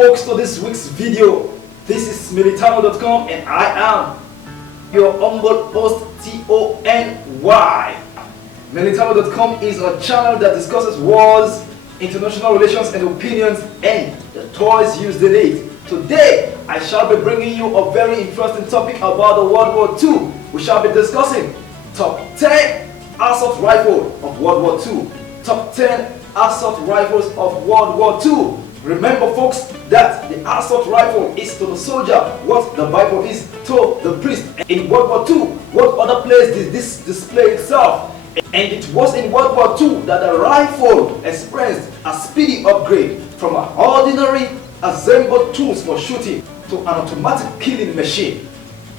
folks to this week's video. This is Militano.com and I am your humble host Tony. Militano.com is a channel that discusses wars, international relations and opinions and the toys used in it. Today I shall be bringing you a very interesting topic about the World War II. We shall be discussing top 10 assault rifles of World War II. Top 10 assault rifles of World War II. Remember folks that the assault rifle is to the soldier what the Bible is to the priest. In World War II, what other place did this display itself? And it was in World War II that the rifle experienced a speedy upgrade from an ordinary assembled tools for shooting to an automatic killing machine.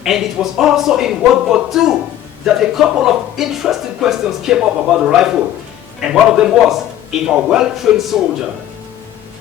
And it was also in World War II that a couple of interesting questions came up about the rifle. And one of them was, if a well-trained soldier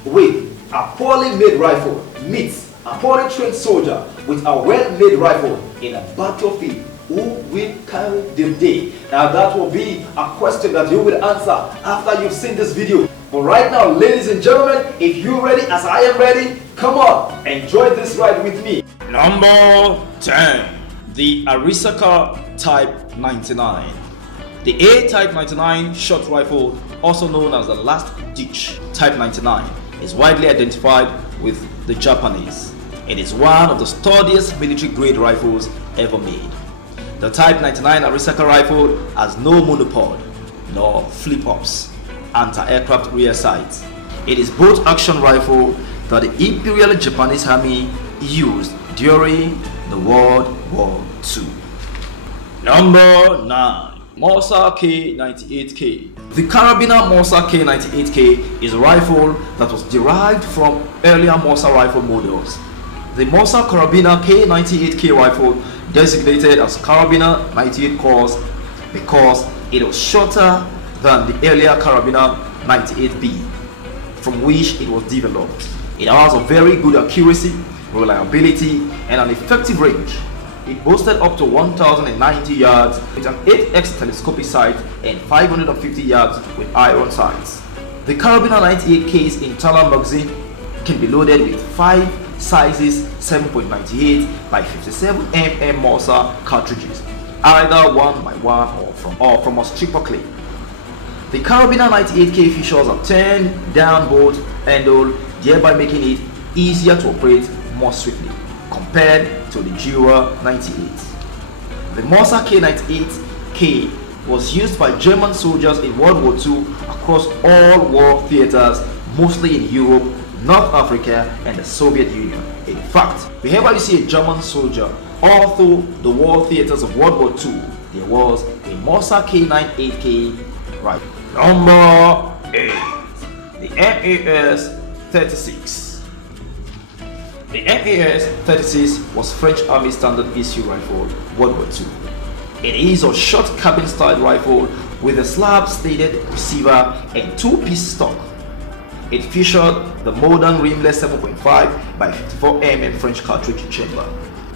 with a poorly made rifle meets a poorly trained soldier with a well-made rifle in a battlefield, who will carry the day? Now that will be a question that you will answer after you've seen this video. But right now, ladies and gentlemen, if you're ready as I am ready, come on, enjoy this ride with me. Number 10. The Arisaka Type 99. The A-Type 99 short rifle, also known as the Last Ditch Type 99, is widely identified with the Japanese. It is one of the sturdiest military-grade rifles ever made. The Type 99 Arisaka rifle has no monopod nor flip-ups, anti-aircraft rear sights. It is both action rifle that the Imperial Japanese Army used during the World War II. Number 9. Morsa K98K. The Carabiner Morsa K98K is a rifle that was derived from earlier Morsa rifle models. The Morsa Carabiner K98K rifle designated as Carabiner 98 course because it was shorter than the earlier Carabiner 98B from which it was developed. It has a very good accuracy, reliability and an effective range. It boasted up to 1090 yards with an 8x telescopic sight and 550 yards with iron sights. The Carabiner 98K's internal magazine can be loaded with 5 sizes 7.98 by 57 mm Morsa cartridges, either 1x1 or from a stripper clip. The Carabiner 98K features a 10 down bolt handle, thereby making it easier to operate more swiftly compared to the Jura 98. The Morsa K98K was used by German soldiers in World War II across all war theaters, mostly in Europe, North Africa and the Soviet Union. In fact, wherever you see a German soldier all through the war theaters of World War II, there was a Morsa K98K rifle. Number 8. The MAS-36. The MAS-36 was French Army standard issue rifle World War II. It is a short cabin style rifle with a slab-stated receiver and 2-piece stock. It featured the modern rimless 7.5 by 54 mm French cartridge chamber.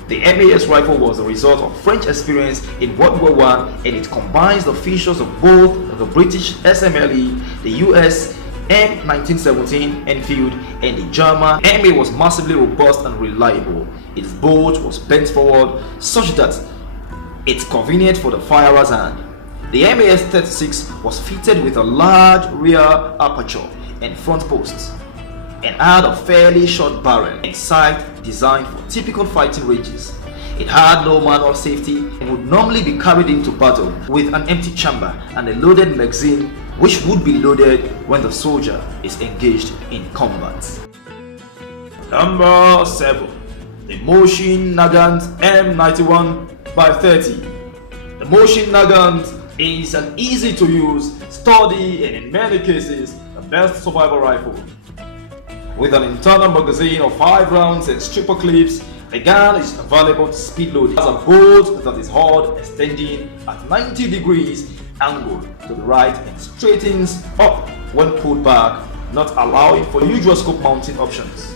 The MAS rifle was the result of French experience in World War I and it combines the features of both the British SMLE, the US M1917 Enfield and the German MA was massively robust and reliable. Its bolt was bent forward such that it's convenient for the firer's hand. The MAS-36 was fitted with a large rear aperture and front posts and had a fairly short barrel and sight designed for typical fighting ranges. It had no manual safety and would normally be carried into battle with an empty chamber and a loaded magazine which would be loaded when the soldier is engaged in combat. Number 7. The Moshin Nagant M91x30. The Moshin Nagant is an easy to use, sturdy and in many cases the best survival rifle. With an internal magazine of 5 rounds and stripper clips, the gun is available to speed load. It has a bolt that is hard, extending at 90 degrees angle to the right and straightens up when pulled back, not allowing for usual scope mounting options.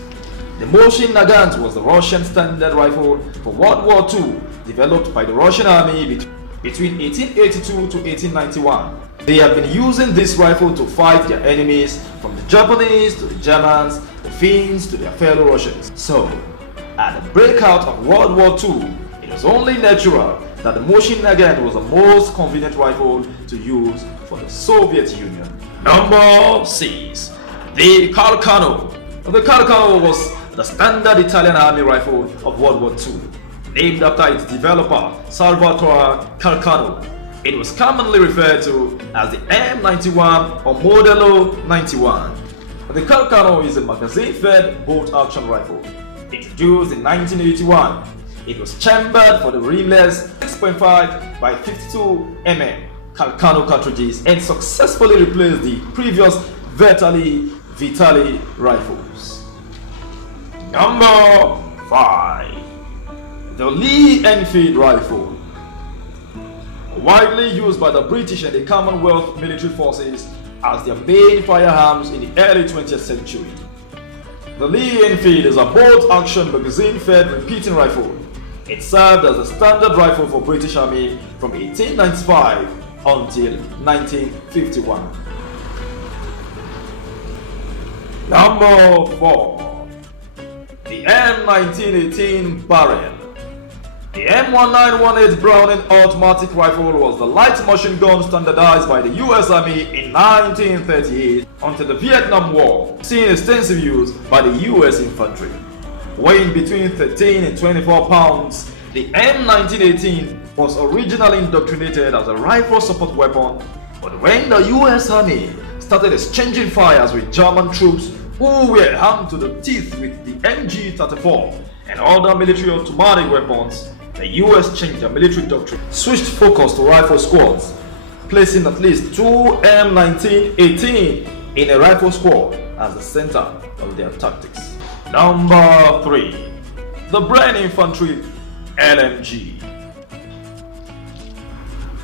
The Moshin Nagant was the Russian standard rifle for World War II, developed by the Russian Army between 1882 to 1891. They have been using this rifle to fight their enemies, from the Japanese to the Germans, the Finns to their fellow Russians. So, at the breakout of World War II, it was only natural that the Machine Nagant was the most convenient rifle to use for the Soviet Union. Number 6. The Calcano. The Calcano was the standard Italian army rifle of World War II, named after its developer, Salvatore Calcano. It was commonly referred to as the M91 or Modello 91. The Calcano is a magazine-fed bolt-action rifle. Introduced in 1981, it was chambered for the rimless 6.5 by 52 mm Calcano cartridges and successfully replaced the previous Vitali rifles. Number 5. The Lee Enfield rifle. Widely used by the British and the Commonwealth military forces as their main firearms in the early 20th century. The Lee Enfield is a bolt-action magazine-fed repeating rifle. It served as a standard rifle for British Army from 1895 until 1951. Number 4. The M1918 Barrel. The M1918 Browning automatic rifle was the light machine gun standardized by the US Army in 1938 until the Vietnam War, seeing extensive use by the US infantry. Weighing between 13 and 24 pounds, the M1918 was originally indoctrinated as a rifle support weapon, but when the US Army started exchanging fires with German troops who were armed to the teeth with the MG-34 and other military automatic weapons, the US changed their military doctrine, switched focus to rifle squads, placing at least 2 M1918 in a rifle squad as the center of their tactics. Number 3. The Bren Infantry LMG.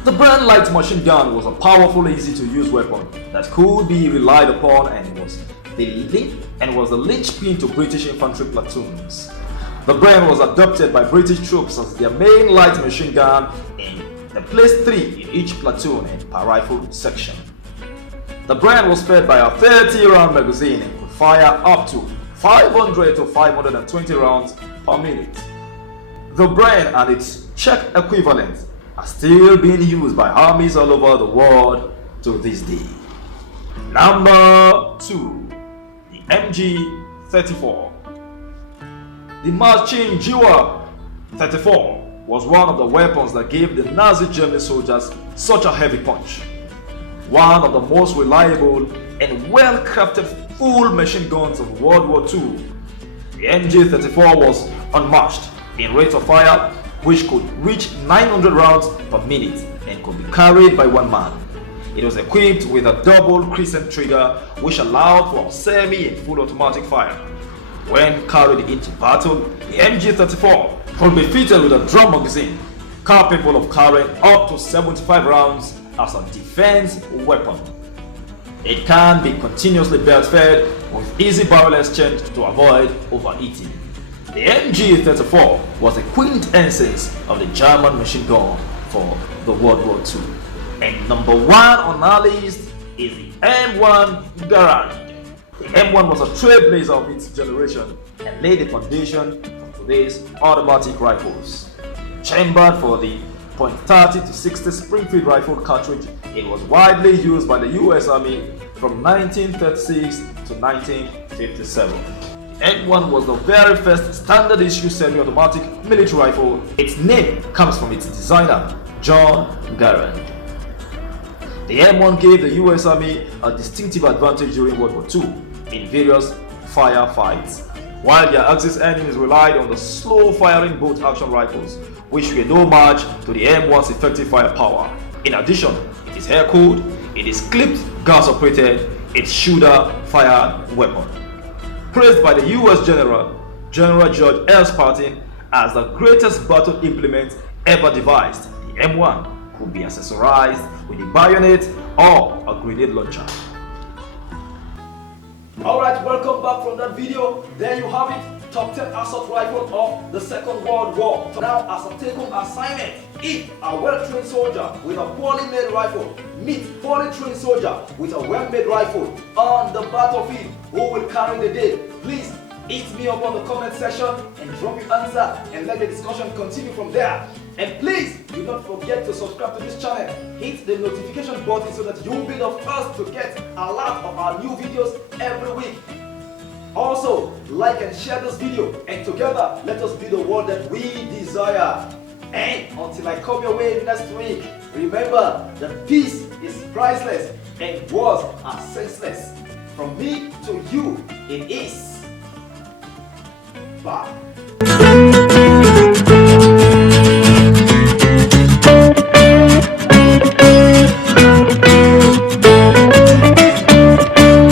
The Bren light machine gun was a powerful, easy-to-use weapon that could be relied upon and was the linchpin to British infantry platoons. The Bren was adopted by British troops as their main light machine gun and they placed 3 in each platoon and per rifle section. The Bren was fed by a 30-round magazine and could fire up to 500 to 520 rounds per minute. The Bren and its Czech equivalent are still being used by armies all over the world to this day. Number 2. The MG-34. The Maschinengewehr 34 was one of the weapons that gave the Nazi German soldiers such a heavy punch. One of the most reliable and well-crafted full machine guns of World War II, the MG-34 was unmatched in rate of fire, which could reach 900 rounds per minute and could be carried by one man. It was equipped with a double crescent trigger which allowed for semi and full automatic fire. When carried into battle, the MG-34 could be fitted with a drum magazine capable of carrying up to 75 rounds as a defense weapon. It can be continuously belt-fed with easy barrel exchange to avoid overheating. The MG-34 was the quintessence of the German machine gun for the World War II. And number 1 on our list is the M1 Garand. The M1 was a trailblazer of its generation and laid the foundation for today's automatic rifles. Chambered for the .30 to 60 Springfield rifle cartridge, it was widely used by the US Army from 1936 to 1957. M1 was the very first standard issue semi-automatic military rifle. Its name comes from its designer, John Garand. The M1 gave the US Army a distinctive advantage during World War II in various firefights, while their Axis enemies relied on the slow-firing bolt-action rifles, which were no match to the M1's effective firepower. In addition, it is air-cooled, it is clipped, gas-operated, it's shooter-fired weapon. Praised by the US General George L. Spartan as the greatest battle implement ever devised, the M1 could be accessorized with a bayonet or a grenade launcher. Alright, welcome back from that video. There you have it, top 10 assault rifle of the Second World War. Now, as a take-home assignment, If a well-trained soldier with a poorly made rifle meets poorly trained soldier with a well-made rifle on the battlefield, who will carry the day? Please hit me up on the comment section and drop your answer and let the discussion continue from there. And please do not forget to subscribe to this channel. Hit the notification button so that you'll be the first to get a lot of our new videos every week. Also, like and share this video, and together let us build the world that we desire. And until I come your way next week, remember that peace is priceless and wars are senseless. From me to you, it is. Bye.